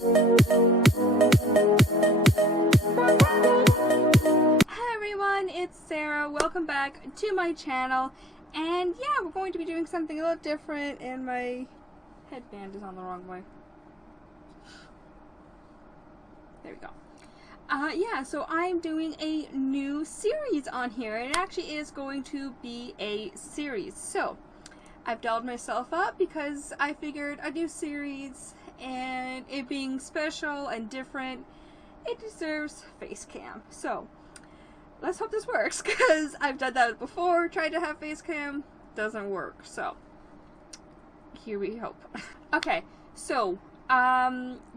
Hi everyone, it's Sarah. Welcome back to my channel. And yeah, we're going to be doing something a little different, and my headband is on the wrong way. There we go. Yeah, so I'm doing a new series on here, and it actually is going to be a series. So, I've dolled myself up because I figured a new series, and it being special and different, it deserves face cam. So, let's hope this works, because I've done that before, tried to have face cam, doesn't work. So, here we hope. Okay, so,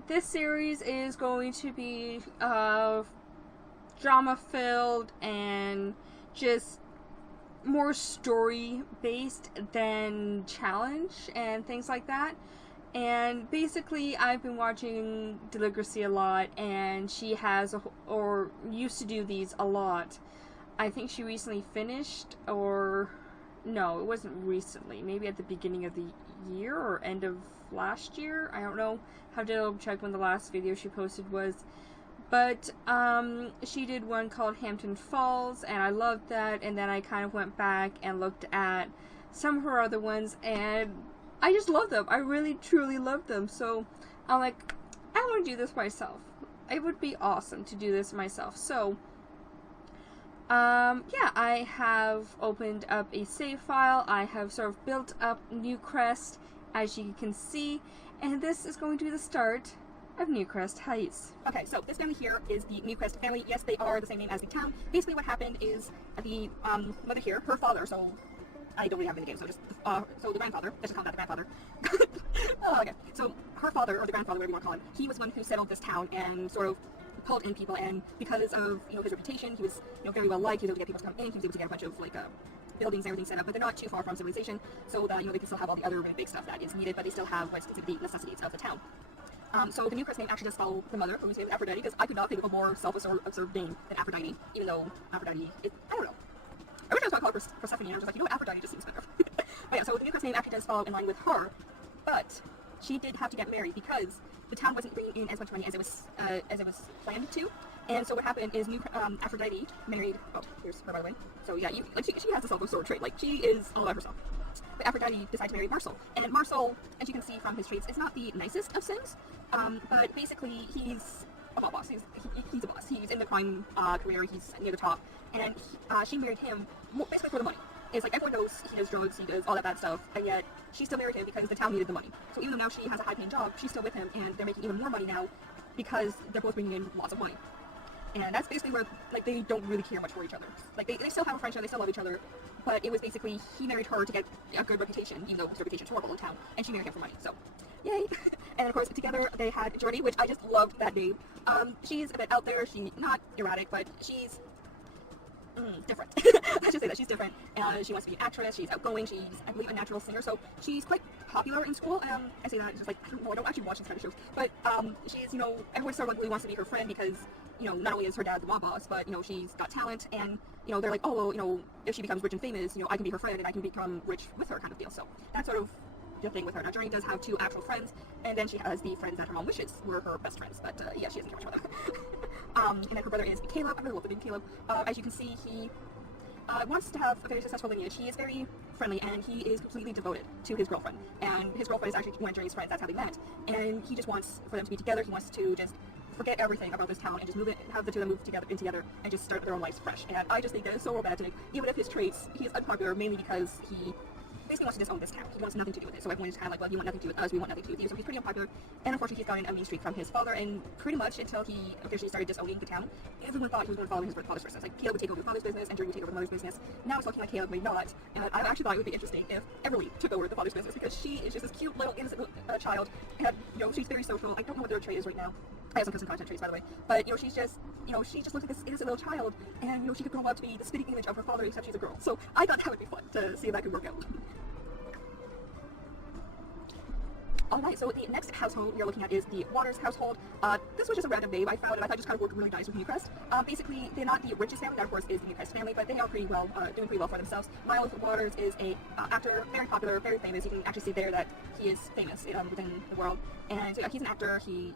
this series is going to be drama-filled and just more story-based than challenge and things like that. And basically, I've been watching Deligracy a lot, and she has, or used to do these a lot. I think she recently finished, or no, it wasn't recently. Maybe at the beginning of the year or end of last year. I don't know. Have to double check when the last video she posted was. But she did one called Hampton Falls, and I loved that. And then I kind of went back and looked at some of her other ones, and I just love them. I really, truly love them. So I'm like, I want to do this myself. It would be awesome to do this myself. So, yeah, I have opened up a save file. I have sort of built up Newcrest, as you can see. And this is going to be the start of Newcrest Heights. Okay, so this family here is the Newcrest family. Yes, they are the same name as the town. Basically what happened is the mother here, her father, so I don't really have any names, so just, so the grandfather, let's just call that the grandfather. Oh, okay, so her father, or the grandfather, whatever you want to call him, he was one who settled this town and sort of pulled in people, and because of, his reputation, he was, very well liked. He was able to get people to come in, he was able to get a bunch of, like, buildings and everything set up, but they're not too far from civilization, so that, they can still have all the other really big stuff that is needed, but they still have what's considered the necessities of the town. So the Newcrest name actually does follow the mother, whose name is Aphrodite, because I could not think of a more self-absorbed name than Aphrodite, even though Aphrodite is, I don't know. I wish I was going to call her Persephone, and I was just like, Aphrodite just seems better. But yeah, so the Newcrest name actually does follow in line with her, but she did have to get married because the town wasn't bringing in as much money as it was planned to. And so what happened is Aphrodite married, oh, here's her by the way. So yeah, she has a self-absorbed trait, like she is all about herself. But Aphrodite decided to marry Marcel. And Marcel, as you can see from his traits, is not the nicest of Sims, but basically he's a boss. He's a boss. He's in the crime career, he's near the top, and she married him basically for the money. It's like everyone knows he does drugs, he does all that bad stuff, and yet she still married him because the town needed the money. So even though now she has a high-paying job, she's still with him, and they're making even more money now because they're both bringing in lots of money. And that's basically where, like, they don't really care much for each other. Like, they still have a friendship, they still love each other, but it was basically, he married her to get a good reputation, even though his reputation is horrible in town, and she married him for money, so, yay! And of course, together, they had Jordy, which I just loved that name. She's a bit out there, she's not erratic, but she's different. Let's just say that she's different. She wants to be an actress, she's outgoing, she's, I believe, a natural singer, so she's quite popular in school. I say that, it's just like, I don't know, I don't actually watch these kind of shows, but she's, everyone sort of like really wants to be her friend because, not only is her dad the mob boss, but, she's got talent, and, they're like, oh, well, if she becomes rich and famous, I can be her friend, and I can become rich with her kind of deal, so that's sort of the thing with her. Now, Journey does have two actual friends, and then she has the friends that her mom wishes were her best friends, but, yeah, she doesn't care much about them. And then her brother is Caleb. I really love the name Caleb. As you can see, he wants to have a very successful lineage. He is very friendly, and he is completely devoted to his girlfriend. And his girlfriend is actually one of Journey's friends. That's how they met. And he just wants for them to be together. He wants to just forget everything about this town and just have the two of them move together and just start their own lives fresh. And I just think that is so romantic. Even if his traits, he is unpopular mainly because he basically wants to disown this town. He wants nothing to do with it. So everyone is kind of like, well, you want nothing to do with us, we want nothing to do with you. So he's pretty unpopular. And unfortunately, he's gotten a mean streak from his father, and pretty much until he officially started disowning the town, everyone thought he was going to follow his father's business. Like, Caleb would take over the father's business, and Journey would take over the mother's business. Now it's looking like Caleb may not. And I actually thought it would be interesting if Everly took over the father's business, because she is just this cute little innocent child. And, she's very social. I don't know what their trait is right now. I have some custom content traits, by the way. But, she just looks like this innocent little child, and, she could grow up to be the spitting image of her father, except she's a girl. So I thought that would be fun to see if that could work out. Alright, so the next household we are looking at is the Waters household. This was just a random name I found, and I thought it just kind of worked really nice with Newcrest. Basically, they're not the richest family, that of course is the Newcrest family, but they are pretty well, doing pretty well for themselves. Miles Waters is a actor, very popular, very famous. You can actually see there that he is famous within the world. And so, yeah, he's an actor, he,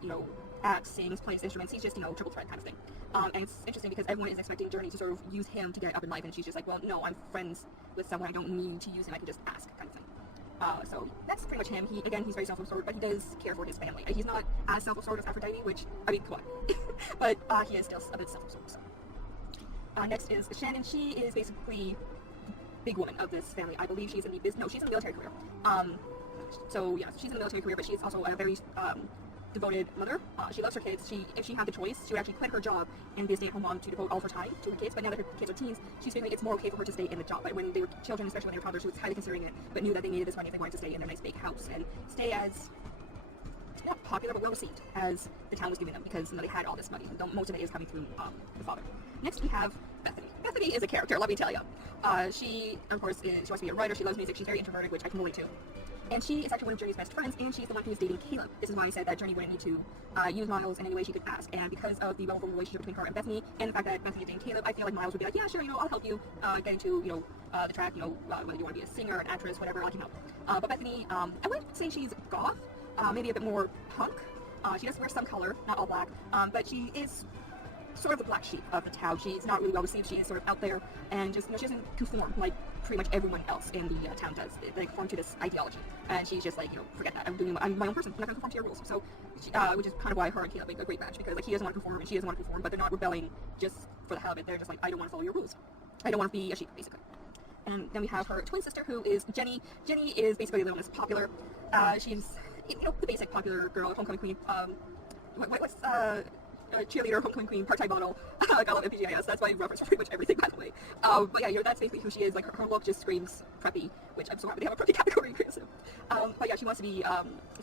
acts, sings, plays instruments, he's just, triple threat kind of thing. And it's interesting because everyone is expecting Journey to sort of use him to get up in life, and she's just like, well, no, I'm friends with someone, I don't need to use him, I can just ask, kind of thing. So that's pretty much him. He's very self-absorbed, but he does care for his family. He's not as self-absorbed as Aphrodite, which, I mean, come on. But he is still a bit self-absorbed, so. Next is Shannon. She is basically the big woman of this family. I believe she's in the she's in the military career. So yeah, she's in the military career, but she's also a very, devoted mother. She loves her kids. If she had the choice, she would actually quit her job and be a stay-at-home mom to devote all of her time to her kids. But now that her kids are teens, she's feeling it's more okay for her to stay in the job. But when they were children, especially when they were toddlers, she was highly considering it, but knew that they needed this money if they wanted to stay in their nice big house and stay as not popular but well received as the town was giving them, because they had all this money. Most of it is coming through the father. Next we have Bethany. Bethany is a character, let me tell you. She, of course, she wants to be a writer. She loves music. She's very introverted, which I can relate to. And she is actually one of Journey's best friends, and she's the one who is dating Caleb. This is why I said that Journey wouldn't need to use Miles in any way she could ask. And because of the wonderful relationship between her and Bethany, and the fact that Bethany is dating Caleb, I feel like Miles would be like, yeah, sure, I'll help you get into, the track, whether you want to be a singer, an actress, whatever, I'll help. But Bethany, I wouldn't say she's goth, maybe a bit more punk. She does wear some color, not all black, but she is sort of the black sheep of the town. She's not really well received. She is sort of out there, and just, she doesn't conform like pretty much everyone else in the town does. They conform to this ideology, and she's just like, forget that. I'm my own person. I'm not going to conform to your rules. So, which is kind of why her and Caleb make a great match, because like he doesn't want to conform and she doesn't want to conform, but they're not rebelling just for the hell of it. They're just like, I don't want to follow your rules. I don't want to be a sheep, basically. And then we have her twin sister, who is Jenny. Jenny is basically a little less popular. She's the basic popular girl, homecoming queen. What's cheerleader, homecoming queen, part-time model. I got it PGIS. That's why I reference pretty much everything, by the way. But yeah, that's basically who she is. Like her look just screams preppy, which I'm so happy they have a preppy category inclusive. But yeah, she wants to be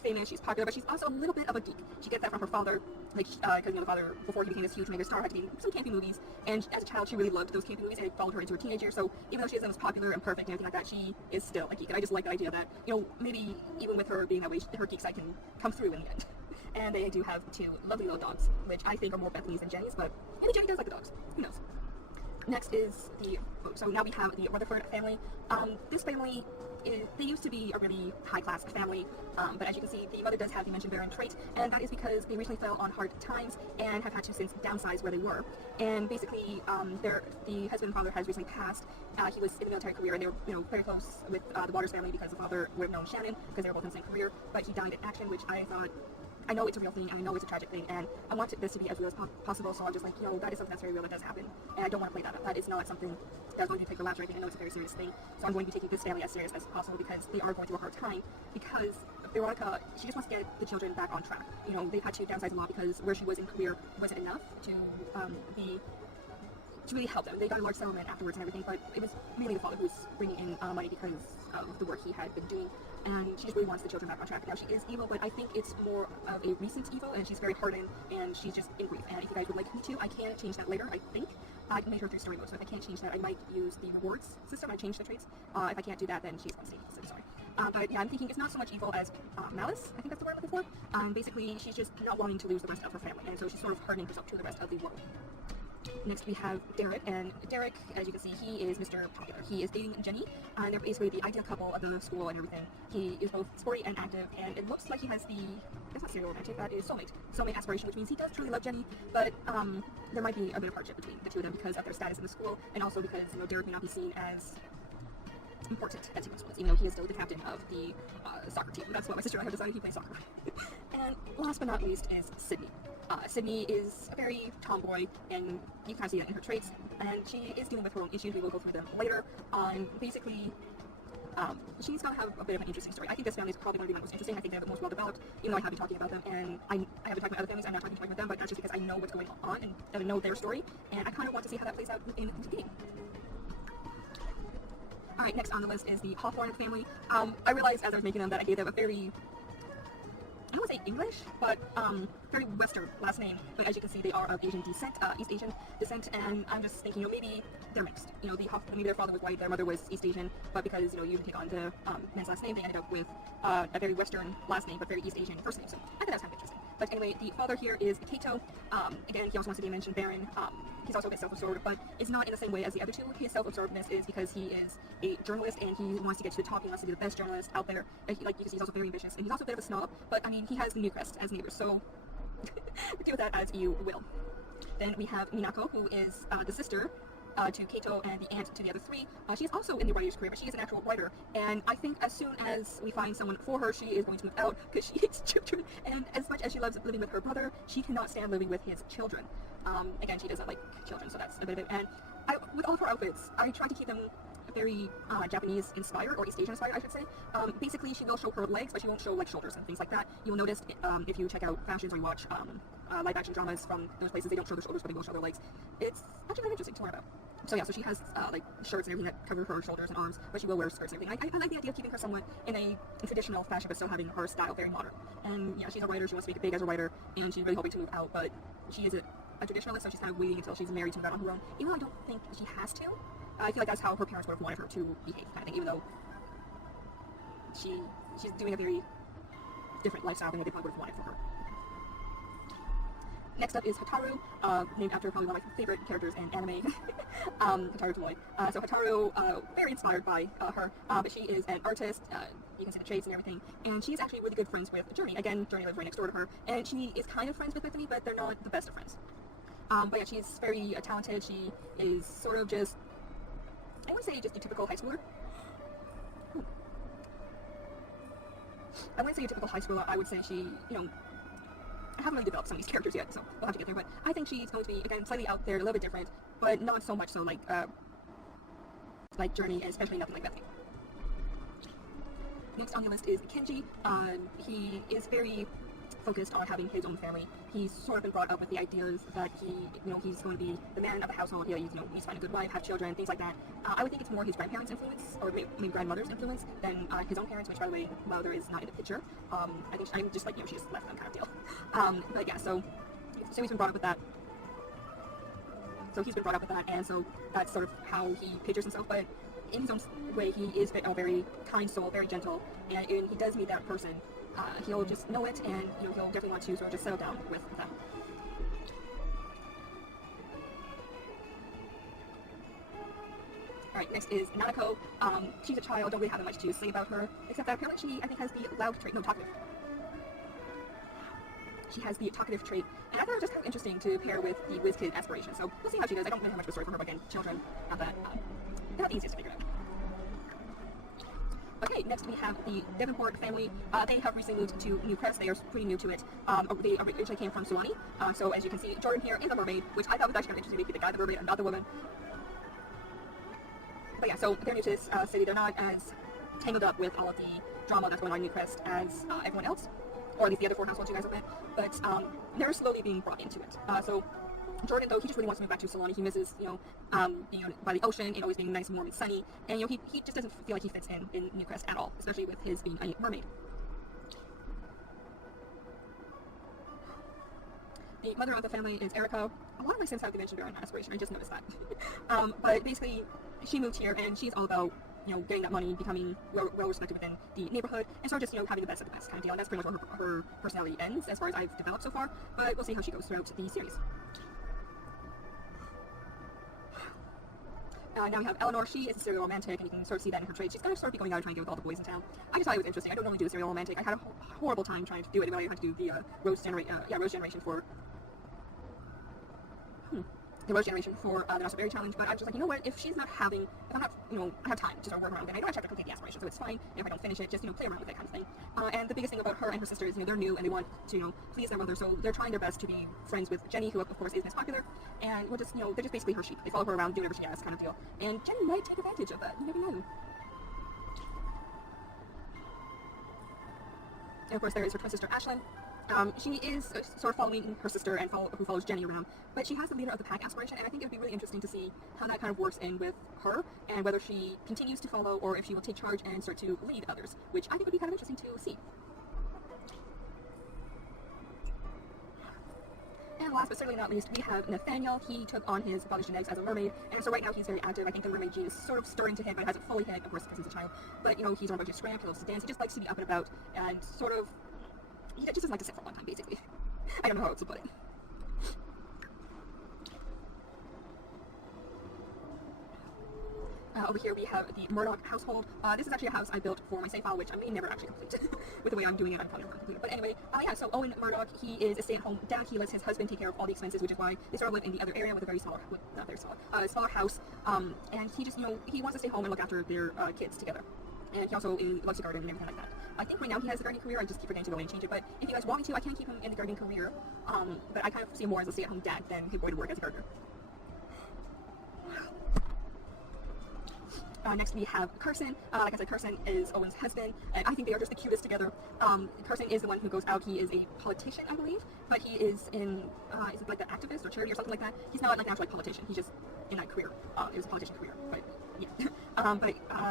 famous. She's popular, but she's also a little bit of a geek. She gets that from her father, like because the father, before he became this huge mega star, had to be in some camping movies. And as a child, she really loved those camping movies, and it followed her into her teenage years. So even though she isn't as popular and perfect and everything like that, she is still a geek. And I just like the idea that maybe even with her being that way, her geek side can come through in the end. And they do have two lovely little dogs, which I think are more Bethany's than Jenny's, but maybe Jenny does like the dogs. Who knows? Next is so now we have the Rutherford family. This family, they used to be a really high-class family, but as you can see, the mother does have the mentioned barren trait, and that is because they recently fell on hard times and have had to since downsize where they were. And basically, the husband and father has recently passed. He was in the military career, and they were, very close with the Waters family because the father would have known Shannon because they were both in the same career, but he died in action, which I thought, I know it's a real thing, and I know it's a tragic thing, and I want this to be as real as possible, so I'm just like, that is something that's very real, that does happen, and I don't want to play that up. That is not something that's going to take the laughs or anything. I know it's a very serious thing, so I'm going to be taking this family as serious as possible, because they are going through a hard time, because Veronica, she just wants to get the children back on track. They've had to downsize a lot because where she was in career wasn't enough to really help them. They got a large settlement afterwards and everything, but it was mainly the father who was bringing in money because of the work he had been doing, and she just really wants the children back on track. Now, she is evil, but I think it's more of a recent evil, and she's very hardened, and she's just in grief. And if you guys would like me to, I can change that later, I think. I can make her through story mode, so if I can't change that, I might use the rewards system and change the traits. If I can't do that, then she's going to stay, so sorry. But yeah, I'm thinking it's not so much evil as malice, I think that's the word I'm looking for. Basically, she's just not wanting to lose the rest of her family, and so she's sort of hardening herself to the rest of the world. Next we have Derek, and Derek, as you can see, he is Mr. Popular. He is dating Jenny, and they're basically the ideal couple of the school and everything. He is both sporty and active, and it looks like he has that's not serial romantic, that is soulmate aspiration, which means he does truly love Jenny, but there might be a bit of hardship between the two of them because of their status in the school, and also because, Derek may not be seen as important as he once was, even though he is still the captain of the soccer team. That's what my sister and I have decided. He plays soccer. And last but not least is Sydney. Sydney is a very tomboy, and you can kind of see that in her traits, and she is dealing with her own issues. We will go through them later. Basically, she's going to have a bit of an interesting story. I think this family is probably going to be my most interesting. I think they're the most well-developed, even though I have been talking about them, and I haven't talked about other families. I'm not talking about them, but that's just because I know what's going on, and I know their story, and I kind of want to see how that plays out in the game. Alright, next on the list is the Hawthorne family. I realized as I was making them that I gave them a very I don't want to say English, but very Western last name. But as you can see, they are of Asian descent, East Asian descent, and I'm just thinking, maybe they're mixed. Maybe their father was white, their mother was East Asian, but because you usually take on the man's last name, they ended up with a very Western last name, but very East Asian first name. So I think that's kind of interesting. But anyway, the father here is Kato. Again, he also wants to be mentioned Baron. He's also a bit self-absorbed, but it's not in the same way as the other two. His self-absorbedness is because he is a journalist and he wants to get to the top. He wants to be the best journalist out there. Like you can see, he's also very ambitious, and he's also a bit of a snob. But I mean, he has Newcrest as neighbors, so deal with that as you will. Then we have Minako, who is the sister to Kato and the aunt to the other three. She is also in the writer's career, but she is an actual writer. And I think as soon as we find someone for her, she is going to move out because she hates children. And as much as she loves living with her brother, she cannot stand living with his children. Again, she doesn't like children, so that's a bit of it. And with all of her outfits, I try to keep them very Japanese inspired, or East Asian inspired, I should say. Basically, she will show her legs, but she won't show like shoulders and things like that. You'll notice if you check out fashions or you watch live action dramas from those places, they don't show their shoulders, but they will show their legs. It's actually very interesting to learn about. So yeah, so she has like shirts and everything that cover her shoulders and arms, but she will wear skirts and everything. I like the idea of keeping her somewhat in a traditional fashion, but still having her style very modern. And yeah, she's a writer, she wants to make it big as a writer, and she's really hoping to move out, but she is a traditionalist, so she's kind of waiting until she's married to move out on her own. Even though I don't think she has to. I feel like that's how her parents would have wanted her to behave, kind of thing, even though she's doing a very different lifestyle than what they probably would have wanted for her. Next up is Hataru, named after probably one of my favorite characters in anime, Hataru Tomoe. So Hataru, very inspired by her, but she is an artist, you can see the traits and everything, and she's actually really good friends with Journey. Again, Journey lives right next door to her, and she is kind of friends with Bethany, but they're not the best of friends. But yeah, she's very talented. She is sort of just, I wouldn't say just a typical high schooler. I wouldn't say a typical high schooler. I would say she, I haven't really developed some of these characters yet, so we'll have to get there. But I think she's going to be, again, slightly out there, a little bit different, but not so much so like Journey, and especially nothing like Bethany. Next on the list is Kenji. He is very focused on having his own family. He's sort of been brought up with the ideas that he's going to be the man of the household. He's to find a good wife, have children, things like that. I would think it's more his grandparents' influence, or maybe grandmother's influence, than his own parents, which, by the way, mother is not in the picture. I think I'm just like, she just left them kind of deal. But yeah, so he's been brought up with that. And so that's sort of how he pictures himself, but in his own way, he is a very kind soul, very gentle, and he does meet that person. He'll just know it, and he'll definitely want to sort of just settle down with them. Alright, next is Nanako. She's a child, don't really have much to say about her, except that apparently she, I think, has the loud trait, no, talkative. She has the talkative trait, and I thought it was just kind of interesting to pair with the whiz kid aspiration, so we'll see how she does. I don't really have much of a story for her, but again, children, not that, they're not the easiest to figure out. Okay, next we have the Davenport family. They have recently moved to Newcrest. They are pretty new to it. They originally came from Suwannee. So as you can see, Jordan here is a mermaid, which I thought was actually kind of interesting to be the guy, the mermaid, and not the woman. But yeah, so they're new to this city. They're not as tangled up with all of the drama that's going on in Newcrest as everyone else, or at least the other 4 households you guys have met. But they're slowly being brought into it. So Jordan, though, he just really wants to move back to Suwannee. He misses, being by the ocean and always being nice and warm and sunny. And, he just doesn't feel like he fits in Newcrest at all, especially with his being a mermaid. The mother of the family is Erica. A lot of my Sims have dimension bearing aspiration. I just noticed that. But basically, she moved here, and she's all about, getting that money, becoming well respected within the neighborhood, and sort of just, having the best of the best kind of deal. And that's pretty much where her personality ends, as far as I've developed so far. But we'll see how she goes throughout the series. Now we have Eleanor. She is a serial romantic, and you can sort of see that in her traits. She's going to sort of be going out and trying to get with all the boys in town. I just thought it was interesting. I don't normally do a serial romantic. I had a horrible time trying to do it, but I had to do the Rose Generation for the Rose Generation for the Not So Berry Challenge. But I'm just like, if she's not having, if I'm not, I have time to sort of work around, then I don't actually have to complete the aspiration, so it's fine. And if I don't finish it, just play around with it, kind of thing. And the biggest thing about her and her sister is, they're new and they want to, please their mother, so they're trying their best to be friends with Jenny, who of course is Miss Popular, and they're just basically her sheep. They follow her around, do whatever she asks, kind of deal. And Jenny might take advantage of that. You never know. And of course, there is her twin sister Ashlyn. She is sort of following her sister and who follows Jenny around, but she has the leader of the pack aspiration, and I think it would be really interesting to see how that kind of works in with her, and whether she continues to follow or if she will take charge and start to lead others, which I think would be kind of interesting to see. last but certainly not least, we have Nathaniel. He took on his father's genetics as a mermaid, and so right now he's very active. I think the mermaid gene is sort of starting to hit, but it hasn't fully hit, of course, because he's a child. But, you know, he's on a bunch of scramp, he loves to dance, he just likes to be up and about, and sort of, he just doesn't like to sit for a long time, basically. I don't know how else to put it. Over here we have the Murdoch household. This is actually a house I built for my save file, which I may never actually complete. With the way I'm doing it, I'm probably never complete it. But anyway, yeah, so Owen Murdoch, he is a stay-at-home dad. He lets his husband take care of all the expenses, which is why they sort of live in the other area with a very small, not very small, smaller house. And he just, you know, he wants to stay home and look after their kids together. And he also loves to garden and everything like that. I think right now he has a gardening career. I just keep forgetting to go in and change it. But if you guys want me to, I can keep him in the gardening career. But I kind of see him more as a stay-at-home dad than him going to work as a gardener. Next we have Carson. Like I said, Carson is Owen's husband, and I think they are just the cutest together. Carson is the one who goes out. He is a politician, I believe, but he is in, is it like the activist or charity or something like that? He's not like an actual politician. He's just in that career. It was a politician career, but yeah.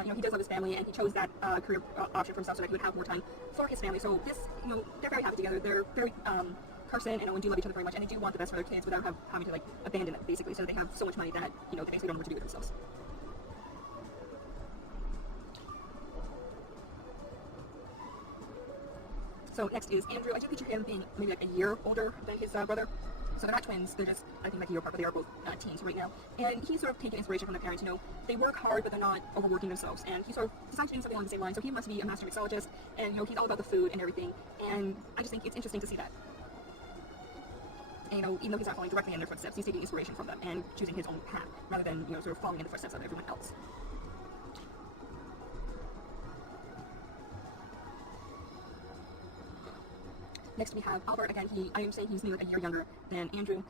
You know, he does love his family, and he chose that career option for himself so that he would have more time for his family. So this, you know, they're very happy together. They're very, Carson and Owen do love each other very much, and they do want the best for their kids without having to like abandon them, basically. So they have so much money that, you know, they basically don't know what to do with themselves. So next is Andrew. I do picture him being maybe like a year older than his brother. So they're not twins, they're just, I think, like a year apart, but they are both teens right now. And he's sort of taking inspiration from their parents. You know, they work hard, but they're not overworking themselves. And he sort of decides to do something along the same line. So he must be a master mixologist, and, you know, he's all about the food and everything. And I just think it's interesting to see that. And, you know, even though he's not following directly in their footsteps, he's taking inspiration from them and choosing his own path, rather than, you know, sort of following in the footsteps of everyone else. Next we have Albert. Again, I am saying he's maybe like a year younger than Andrew.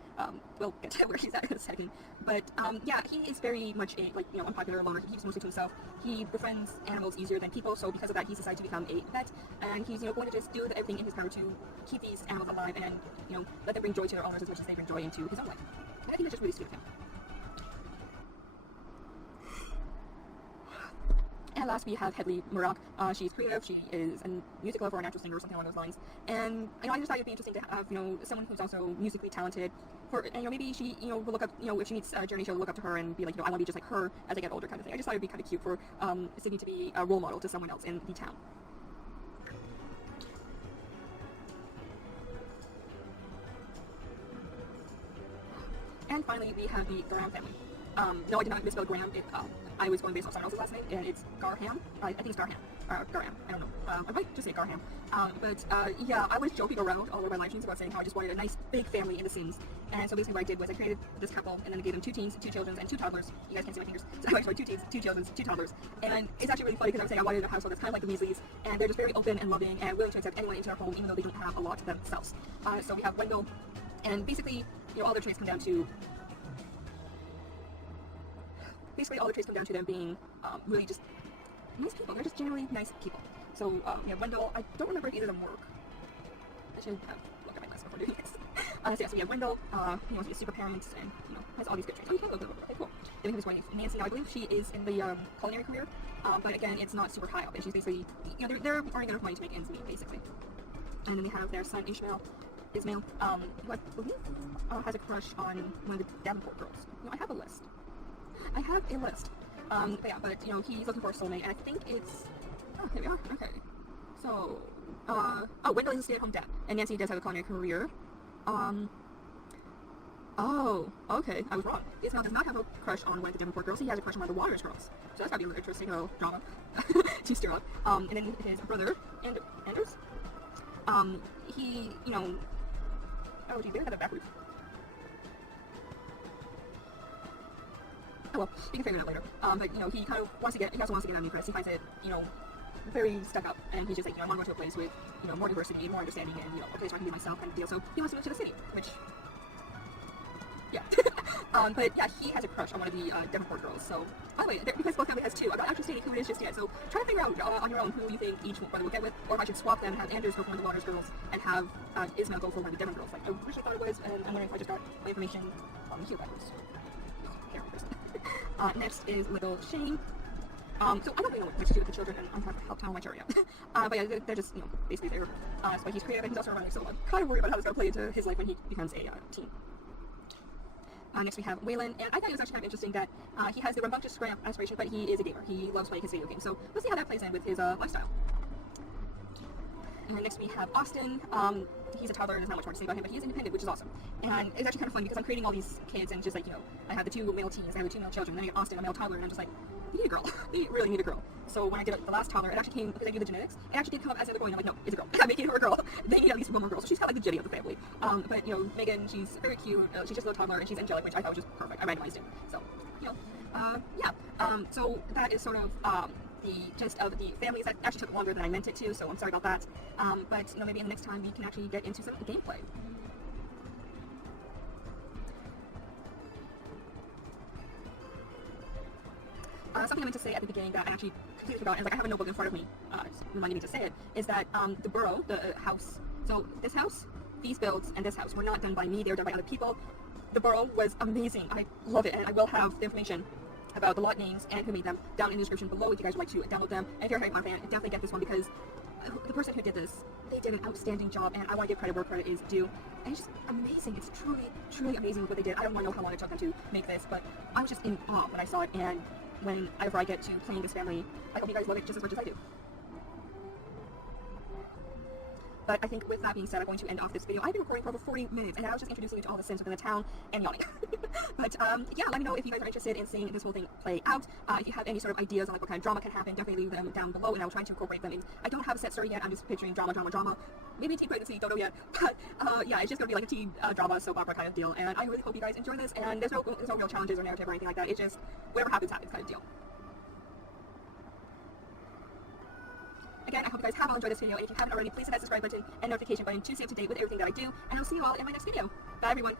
We'll get to where he's at in a second. But yeah, he is very much a, like, you know, unpopular loner. He keeps mostly to himself. He befriends animals easier than people, so because of that, he's decided to become a vet. And he's, you know, going to just do everything in his power to keep these animals alive and, you know, let them bring joy to their owners as much as they bring joy into his own life. And I think that's just really sweet of him. And last we have Hedley Murdoch. She's creative, she is a music lover or a natural singer or something along those lines. And you know, I just thought it would be interesting to have, you know, someone who's also musically talented. And, you know, maybe she, you know, will look up, you know, if she meets Journey, she'll look up to her and be like, you know, I want to be just like her as I get older, kind of thing. I just thought it would be kind of cute for Sydney to be a role model to someone else in the town. And finally, we have the Graham family. No, I did not misspell Graham. I was going based off someone else's last name, and it's Garham. I think it's Garham. Garham. I don't know. I might just say Garham. Yeah, I was joking around all over my live streams about saying how I just wanted a nice big family in The Sims. And so basically what I did was I created this couple, and then I gave them 2 teens, 2 children, and 2 toddlers. You guys can't see my fingers. So sorry, 2 teens, 2 children, 2 toddlers. And it's actually really funny because I was saying I wanted a household that's kind of like the Weasleys, and they're just very open and loving and willing to accept anyone into their home, even though they don't have a lot themselves. So we have Wendell, and basically, you know, all their traits come down to them being really just nice people. They're just generally nice people. So, yeah, Wendell, I don't remember if either of them work. I should have looked at my list before doing this. So yeah, so we have Wendell, he wants to be a super parent, and, you know, has all these good traits. Oh, you can look over. Okay, cool. Then we have his wife, Nancy. Now, I believe she is in the culinary career, but again, it's not super high up, and she's basically, you know, they're earning enough money to make ends meet, basically. And then we have their son, Ismail, who I believe has a crush on one of the Davenport girls. You know, I have a list. But yeah, but, you know, he's looking for a soulmate, and I think it's, oh, here we are, okay. So, oh, Wendell is a stay-at-home dad, and Nancy does have a culinary career. Oh, okay, I was wrong. Ismail does not have a crush on one of the Davenport girls, he has a crush on one of the Waters girls. So that's gotta be an interesting little drama to stir up. And then his brother, Anders, he, you know, oh, geez, they had a back roof. Oh well, you can figure it out later. But, you know, he also wants to get on Newcrest. He finds it, you know, very stuck up, and he's just like, you know, I want to go to a place with, you know, more diversity, more understanding, and, you know, a place where I can be myself kind of deal. So he wants to move to the city, which, yeah. But yeah, he has a crush on one of the Davenport girls. So, by the way, because both families has 2, I'm not actually stating who it is just yet. So try to figure out on your own who you think each brother will get with, or if I should swap them, have Anders go for one of the Waters girls, and have Ismail go for one of the Devon girls. Like I originally thought it was, and I'm wondering if I just got my information here backwards. Next is little Shane. So I don't really know what to do with the children, and I'm trying to help tell my cherry out. But yeah, they're just, you know, basically there. So he's creative, and he's also running, so I'm kind of worried about how this is going to play into his life when he becomes a teen. Next we have Waylon, and I thought it was actually kind of interesting that he has the rambunctious aspiration, but he is a gamer. He loves playing his video games, so we'll see how that plays in with his lifestyle. And next we have Austin. He's a toddler, and there's not much more to say about him, but he is independent, which is awesome. And it's actually kind of fun because I'm creating all these kids, and just like, you know, I have the 2 male teens, I have the 2 male children, then I get Austin, a male toddler, and I'm just like, you need a girl. They really need a girl. So when I did the last toddler, it actually came, because I do the genetics, it actually did come up as a boy, and I'm like, no, it's a girl. I'm making her a girl. They need at least one more girl, so she's kind of like the Jenny of the family. But, you know, Megan, she's very cute, she's just a little toddler, and she's angelic, which I thought was just perfect. I randomized it. So, you know, yeah. So that is sort of, the gist of the families. That actually took longer than I meant it to, so I'm sorry about that. But, you know, maybe in the next time we can actually get into some gameplay. Something I meant to say at the beginning that I actually completely forgot, and like I have a notebook in front of me, reminding me to say it, is that the Burrow, the house, so this house, these builds, and this house were not done by me, they were done by other people. The Burrow was amazing. I love it, and I will have the information about the lot names and who made them down in the description below if you guys would like to download them. And if you're a Harry Potter fan, definitely get this one because the person who did this, they did an outstanding job, and I want to give credit where credit is due. And it's just amazing. It's truly, truly amazing what they did. I don't want to know how long it took them to make this, but I was just in awe when I saw it, and whenever I get to playing this family, I hope you guys love it just as much as I do. But I think with that being said, I'm going to end off this video. I've been recording for over 40 minutes, and I was just introducing you to all the Sims within the town and yawning. But yeah, let me know if you guys are interested in seeing this whole thing play out. If you have any sort of ideas on like what kind of drama can happen, definitely leave them down below, and I'll try to incorporate them in. I don't have a set story yet. I'm just picturing drama. Maybe teen pregnancy, don't know yet. But yeah, it's just gonna be like a teen drama soap opera kind of deal. And I really hope you guys enjoy this. And there's no real challenges or narrative or anything like that. It's just whatever happens kind of deal. Again, I hope you guys have all enjoyed this video, and if you haven't already, please hit that subscribe button and notification button to stay up to date with everything that I do, and I'll see you all in my next video. Bye, everyone.